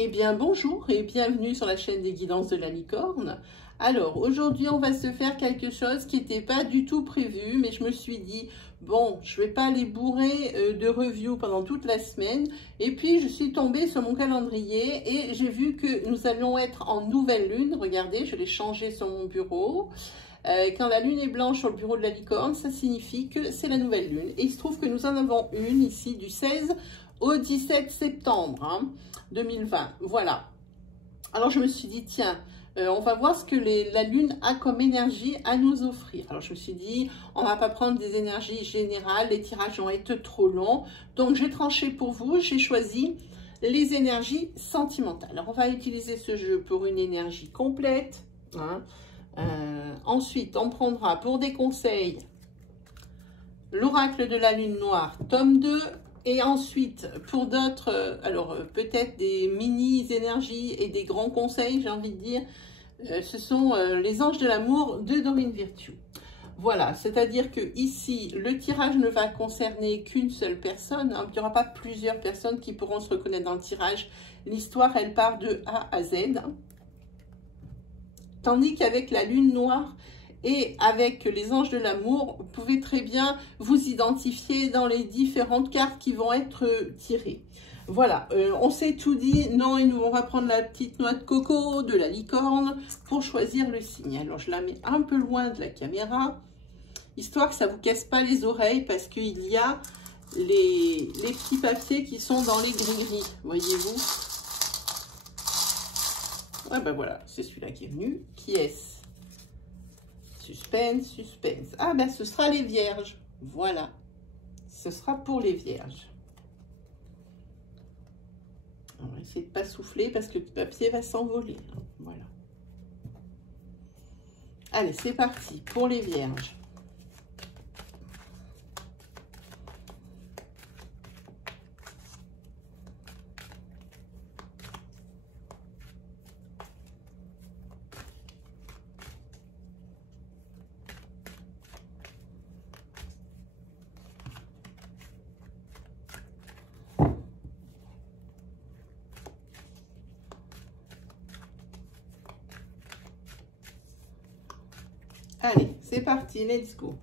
Eh bien bonjour et bienvenue sur la chaîne des guidances de la licorne. Alors aujourd'hui on va se faire quelque chose qui n'était pas du tout prévu, mais je me suis dit bon, je vais pas les bourrer de reviews pendant toute la semaine. Et puis je suis tombée sur mon calendrier et j'ai vu que nous allions être en nouvelle lune. Regardez, je l'ai changé sur mon bureau. Quand la lune est blanche sur le bureau de la licorne, ça signifie que c'est la nouvelle lune. Et il se trouve que nous en avons une ici du 16 au 17 septembre 2020. Voilà. Alors je me suis dit, tiens, on va voir ce que la lune a comme énergie à nous offrir. Alors je me suis dit, on va pas prendre des énergies générales, les tirages vont être trop longs. Donc j'ai tranché pour vous, j'ai choisi les énergies sentimentales. Alors on va utiliser ce jeu pour une énergie complète. Ensuite, on prendra pour des conseils l'oracle de la lune noire, tome 2. Et ensuite, pour d'autres, alors peut-être des mini-énergies et des grands conseils, j'ai envie de dire, ce sont les anges de l'amour de Dorine Virtue. Voilà, c'est-à-dire que ici, le tirage ne va concerner qu'une seule personne. Il n'y aura pas plusieurs personnes qui pourront se reconnaître dans le tirage. L'histoire, elle part de A à Z. Tandis qu'avec la lune noire et avec les anges de l'amour, vous pouvez très bien vous identifier dans les différentes cartes qui vont être tirées. Voilà, on s'est tout dit. Non, et nous, on va prendre la petite noix de coco de la licorne pour choisir le signe. Alors, je la mets un peu loin de la caméra, histoire que ça ne vous casse pas les oreilles, parce qu'il y a les petits papiers qui sont dans les gris-gris, voyez-vous. Ouais, ben voilà, c'est celui-là qui est venu. Qui est-ce? Suspense, suspense. Ah ben ce sera les vierges. Voilà. Ce sera pour les vierges. On va essayer de ne pas souffler parce que le papier va s'envoler. Voilà. Allez, c'est parti pour les vierges. Allez, c'est parti, let's go.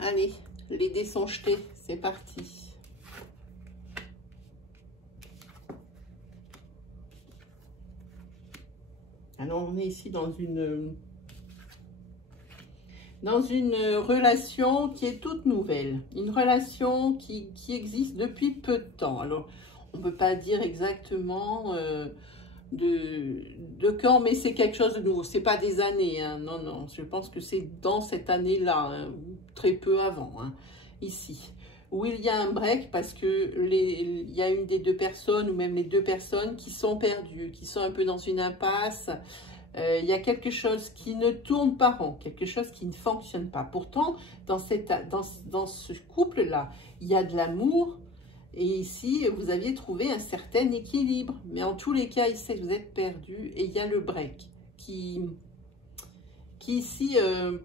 Allez, les dés sont jetés, c'est parti. Alors, on est ici dans une relation qui est toute nouvelle, une relation qui existe depuis peu de temps. Alors, on ne peut pas dire exactement de quand, mais c'est quelque chose de nouveau. C'est pas des années, hein. Non, non, je pense que c'est dans cette année-là, hein, très peu avant, hein, ici. Où il y a un break parce que il y a une des deux personnes, ou même les deux personnes qui sont perdues, qui sont un peu dans une impasse. Il y a quelque chose qui ne tourne pas rond, quelque chose qui ne fonctionne pas. Pourtant, dans ce couple-là, il y a de l'amour. Et ici, vous aviez trouvé un certain équilibre. Mais en tous les cas, ici, vous êtes perdu. Et il y a le break qui ici,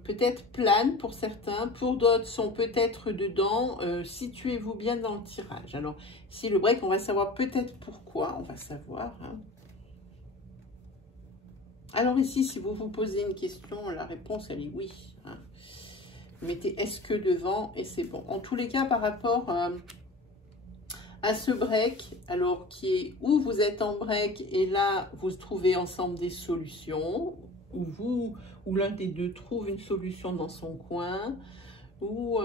peut-être plane pour certains. Pour d'autres, sont peut-être dedans. Situez-vous bien dans le tirage. Alors, ici, le break, on va savoir peut-être pourquoi. On va savoir, hein. Alors ici, si vous vous posez une question, la réponse, elle est oui. Hein. Mettez « est-ce que » devant et c'est bon. En tous les cas, par rapport à ce break, alors qui est où vous êtes en break et là, vous trouvez ensemble des solutions, ou l'un des deux trouve une solution dans son coin, ou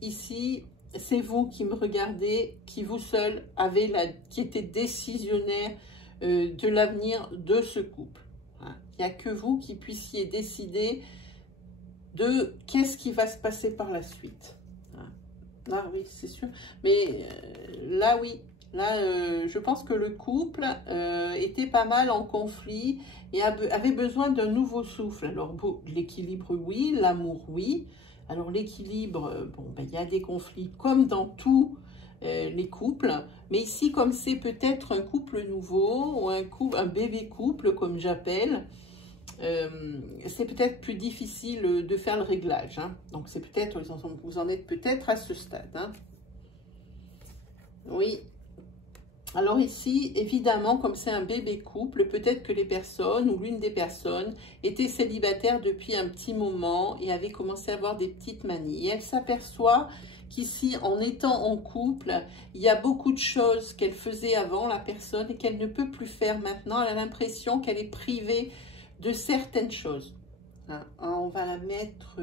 ici, c'est vous qui me regardez, qui vous seul qui était décisionnaire de l'avenir de ce couple. Il n'y a que vous qui puissiez décider de qu'est-ce qui va se passer par la suite. Ah oui, c'est sûr. Mais là, oui. Là, je pense que le couple était pas mal en conflit et avait besoin d'un nouveau souffle. Alors, l'équilibre, oui. L'amour, oui. Alors, l'équilibre, bon, ben, il y a des conflits comme dans tout. les couples. Mais ici, comme c'est peut-être un couple nouveau ou un bébé couple, comme j'appelle, c'est peut-être plus difficile de faire le réglage. Hein. Donc, c'est peut-être, vous en êtes peut-être à ce stade. Hein. Oui. Alors ici, évidemment, comme c'est un bébé couple, peut-être que les personnes ou l'une des personnes était célibataire depuis un petit moment et avait commencé à avoir des petites manies. Et elle s'aperçoit qu'ici, en étant en couple, il y a beaucoup de choses qu'elle faisait avant, la personne, et qu'elle ne peut plus faire maintenant. Elle a l'impression qu'elle est privée de certaines choses. Hein, on va la mettre...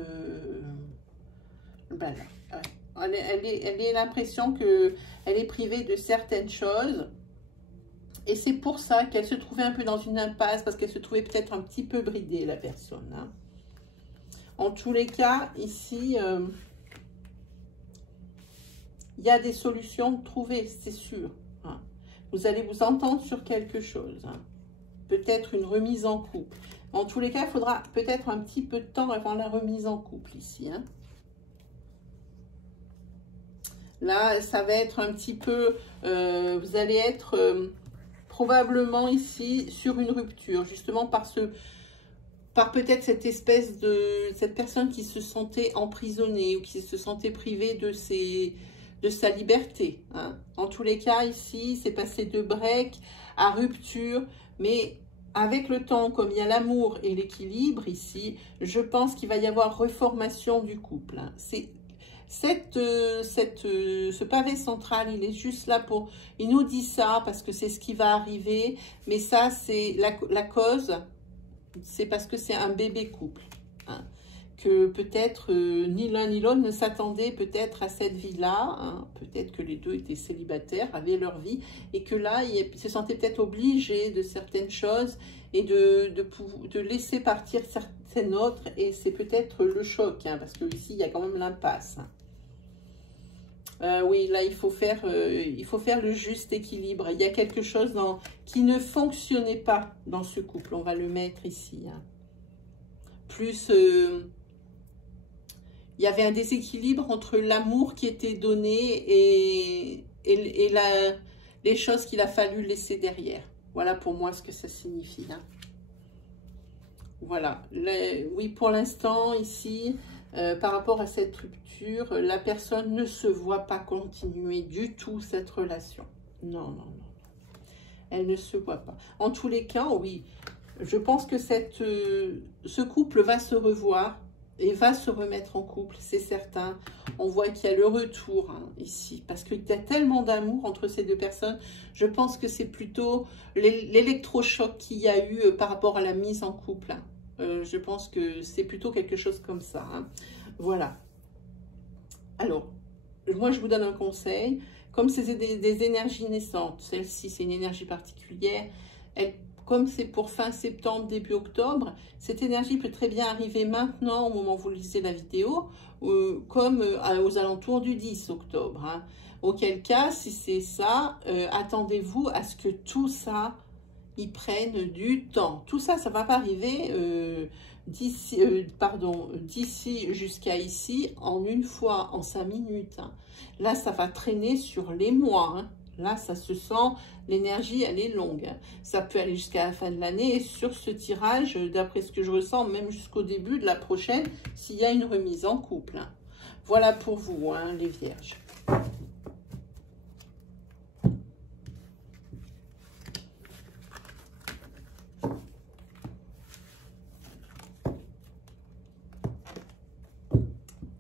ben là, ouais. Elle a l'impression qu'elle est privée de certaines choses. Et c'est pour ça qu'elle se trouvait un peu dans une impasse, parce qu'elle se trouvait peut-être un petit peu bridée, la personne. Hein. En tous les cas, ici, il y a des solutions trouvées, c'est sûr. Hein. Vous allez vous entendre sur quelque chose. Hein. Peut-être une remise en couple. En tous les cas, il faudra peut-être un petit peu de temps avant la remise en couple ici. Hein. Là, ça va être un petit peu, vous allez être probablement ici sur une rupture, justement par peut-être cette espèce cette personne qui se sentait emprisonnée ou qui se sentait privée de sa liberté. Hein. En tous les cas, ici, c'est passé de break à rupture, mais avec le temps, comme il y a l'amour et l'équilibre ici, je pense qu'il va y avoir reformation du couple. Hein. Ce pavé central, il est juste là pour... Il nous dit ça parce que c'est ce qui va arriver. Mais ça, c'est la cause. C'est parce que c'est un bébé couple. Hein, que peut-être ni l'un ni l'autre ne s'attendait peut-être à cette vie-là. Hein, peut-être que les deux étaient célibataires, avaient leur vie. Et que là, ils se sentaient peut-être obligés de certaines choses. Et de laisser partir certaines autres. Et c'est peut-être le choc. Hein, parce qu'ici, il y a quand même l'impasse. Hein. Oui, là, il faut faire le juste équilibre. Il y a quelque chose qui ne fonctionnait pas dans ce couple. On va le mettre ici. Hein. Plus, il y avait un déséquilibre entre l'amour qui était donné et les choses qu'il a fallu laisser derrière. Voilà pour moi ce que ça signifie. Hein. Voilà. Oui, pour l'instant, ici... par rapport à cette rupture, la personne ne se voit pas continuer du tout cette relation. Non, non, non. Elle ne se voit pas. En tous les cas, oui, je pense que ce couple va se revoir et va se remettre en couple, c'est certain. On voit qu'il y a le retour hein, ici, parce qu'il y a tellement d'amour entre ces deux personnes. Je pense que c'est plutôt l'électrochoc qu'il y a eu par rapport à la mise en couple. Hein. Je pense que c'est plutôt quelque chose comme ça. Hein. Voilà. Alors, moi, je vous donne un conseil. Comme c'est des énergies naissantes, celle-ci, c'est une énergie particulière. Comme c'est pour fin septembre, début octobre, cette énergie peut très bien arriver maintenant, au moment où vous lisez la vidéo, comme aux alentours du 10 octobre. Hein. Auquel cas, si c'est ça, attendez-vous à ce que tout ça... ils prennent du temps. Tout ça, ça ne va pas arriver d'ici jusqu'à ici en une fois, en 5 minutes. Hein. Là, ça va traîner sur les mois. Hein. Là, ça se sent, l'énergie, elle est longue. Hein. Ça peut aller jusqu'à la fin de l'année. Et sur ce tirage, d'après ce que je ressens, même jusqu'au début de la prochaine, s'il y a une remise en couple. Hein. Voilà pour vous, hein, les vierges.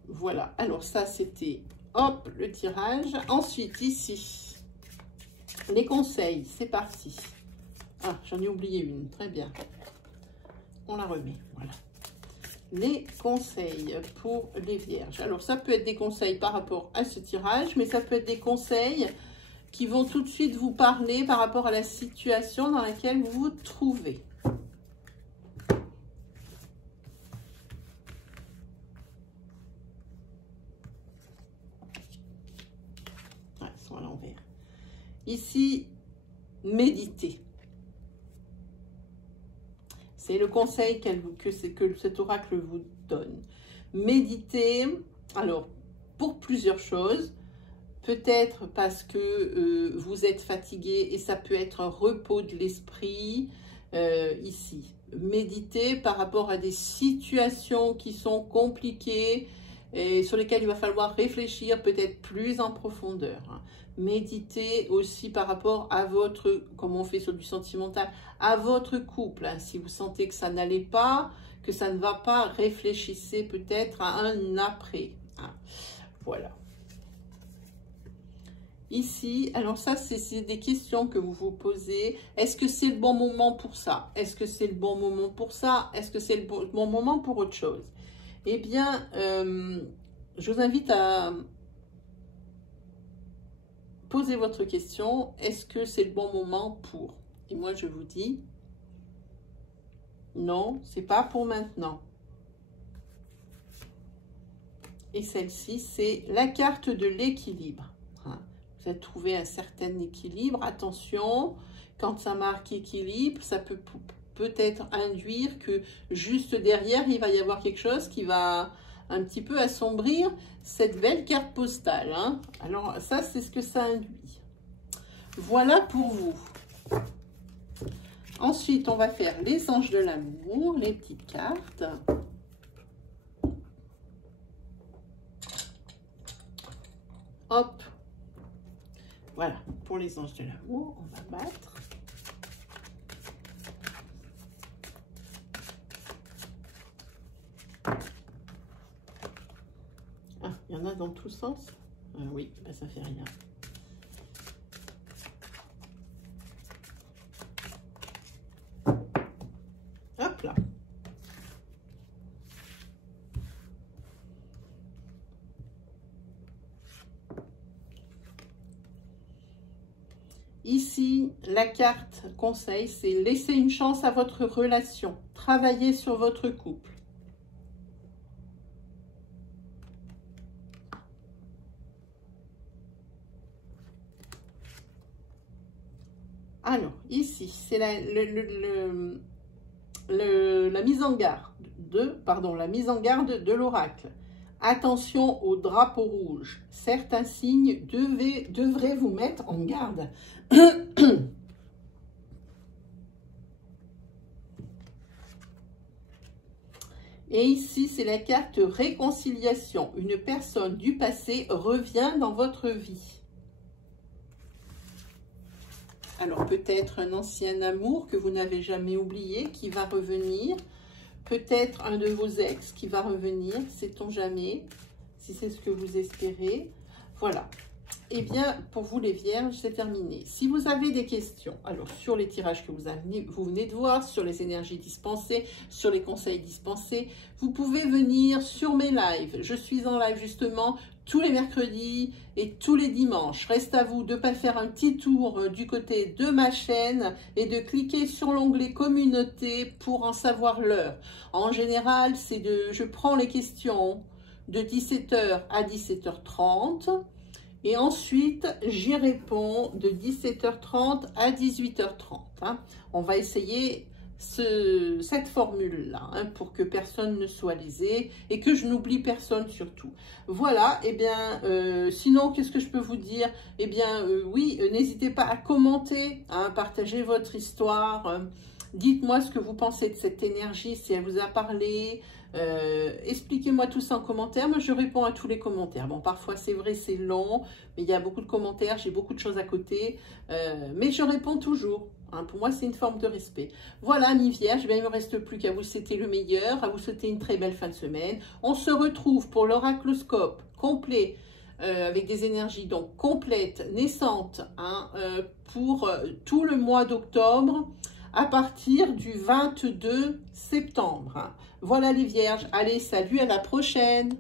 Voilà, alors ça c'était, hop, le tirage. Ensuite, ici, les conseils, c'est parti. Ah, j'en ai oublié une, très bien. On la remet, voilà. Les conseils pour les vierges. Alors, ça peut être des conseils par rapport à ce tirage, mais ça peut être des conseils qui vont tout de suite vous parler par rapport à la situation dans laquelle vous vous trouvez. À l'envers. Ici, méditez. C'est le conseil que cet oracle vous donne. Méditez, alors, pour plusieurs choses. peut-être parce que vous êtes fatigué et ça peut être un repos de l'esprit ici. Méditez par rapport à des situations qui sont compliquées et sur lesquelles il va falloir réfléchir peut-être plus en profondeur. Hein. Méditez aussi par rapport à votre, comme on fait sur du sentimental, à votre couple. Hein. Si vous sentez que ça n'allait pas, que ça ne va pas, réfléchissez peut-être à un après. Hein. Voilà. Ici, alors ça, c'est des questions que vous vous posez. Est-ce que c'est le bon moment pour ça? Est-ce que c'est le bon moment pour ça? Est-ce que c'est le bon moment pour autre chose? Eh bien, je vous invite à poser votre question. Est-ce que c'est le bon moment pour? Et moi, je vous dis, non, c'est pas pour maintenant. Et celle-ci, c'est la carte de l'équilibre. Hein. Vous avez trouvé un certain équilibre. Attention, quand ça marque équilibre, ça peut peut-être induire que juste derrière, il va y avoir quelque chose qui va un petit peu assombrir cette belle carte postale. Hein. Alors ça, c'est ce que ça induit. Voilà pour vous. Ensuite, on va faire les anges de l'amour, les petites cartes. Hop. Voilà, pour les anges de l'amour, on va battre. Ah, il y en a dans tous sens. Oui, ben ça fait rien. Hop là. Ici, la carte conseil, c'est laisser une chance à votre relation. Travailler sur votre couple. Alors, ici, c'est la mise en garde de l'oracle. Attention au drapeau rouge. Certains signes devraient vous mettre en garde. Et ici, c'est la carte réconciliation. Une personne du passé revient dans votre vie. Alors, peut-être un ancien amour que vous n'avez jamais oublié qui va revenir. Peut-être un de vos ex qui va revenir, sait-on jamais, si c'est ce que vous espérez. Voilà. Eh bien, pour vous les vierges, c'est terminé. Si vous avez des questions, alors sur les tirages que vous venez de voir, sur les énergies dispensées, sur les conseils dispensés, vous pouvez venir sur mes lives. Je suis en live justement tous les mercredis et tous les dimanches. Reste à vous de faire un petit tour du côté de ma chaîne et de cliquer sur l'onglet communauté pour en savoir l'heure. En général, je prends les questions de 17h à 17h30. Et ensuite, j'y réponds de 17h30 à 18h30. Hein. On va essayer cette formule-là hein, pour que personne ne soit lésé et que je n'oublie personne surtout. Voilà, et bien, sinon, qu'est-ce que je peux vous dire? Eh bien, oui, n'hésitez pas à commenter, à partager votre histoire. Dites-moi ce que vous pensez de cette énergie, si elle vous a parlé. Expliquez-moi tout ça en commentaire. Moi, je réponds à tous les commentaires. Bon, parfois, c'est vrai, c'est long, mais il y a beaucoup de commentaires. J'ai beaucoup de choses à côté. Mais je réponds toujours. Hein, pour moi, c'est une forme de respect. Voilà, mes vierges, ben, il ne me reste plus qu'à vous souhaiter le meilleur, à vous souhaiter une très belle fin de semaine. On se retrouve pour l'oracloscope complet, avec des énergies donc complètes, naissantes, hein, pour tout le mois d'octobre, à partir du 22 septembre. Voilà les vierges. Allez, salut, à la prochaine.